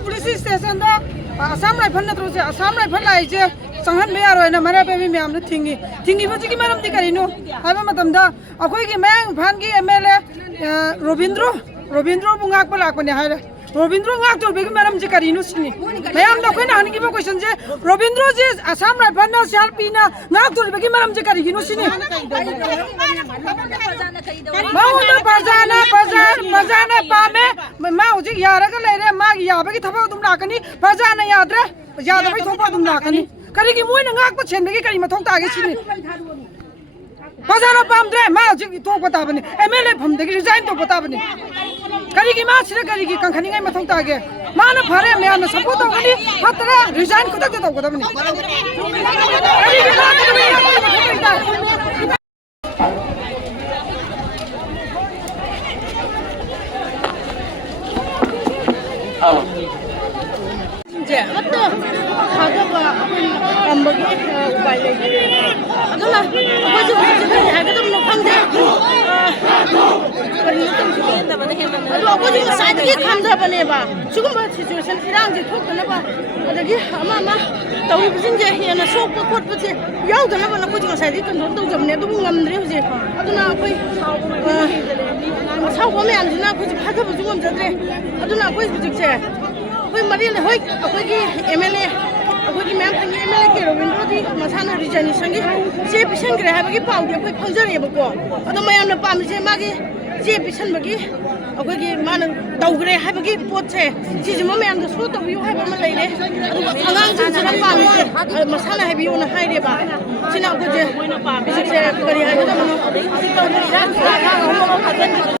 police station Assam rifle नत्रोसे Assam rifle लाइजे संहन में यारोना मरे पे मैम थिंगी थिंगी बजी मरम करीनो अखोई मैं इम्फाल की MLA रोबिंद्रो बुंगाक लापने है रोबिंद्रो मरम से करीनो सिनी मैम हनी क्वेश्चन से रोबिंद्रो से असम राइफल सेल पीना मरम से करीनो सिनी प्रजाना पामे मा हूँ यारग लेरे मा याबगी थबक लाकनी प्रजाना याद्रे यादबी थोप लाकनी करी मोइन छेनबी करी मथौ तागे सिनी प्रजाना पामद्रे मा हूँ थोप ताबने MLA फमदगी रिजाइन तौब ताबने करी मासीद करी कंखनी मथौ तागे माना फरे मैम सपोर्ट तौगनी फतरे रिजाइन खुद तौगदबने सिचुएशन इरांग थोकनब तौबे हेन सोप खोटपे यादनब नई कंट्रोल तौजबने ngमद्रे हूँ असाब मैम फाजबू ngमजद्रे हूँ मरी हई MLA मैम MLA के रोबिंद्रोदी मसाना रिजर्वेशन चे पीसनग्रे है पादी अखोई फंजरेबको मैम पासे मागी चे पीसनबगी मान तौग्रे है पोटे चीजम मैम शो तौबू है लेरे पासे मसाना है करी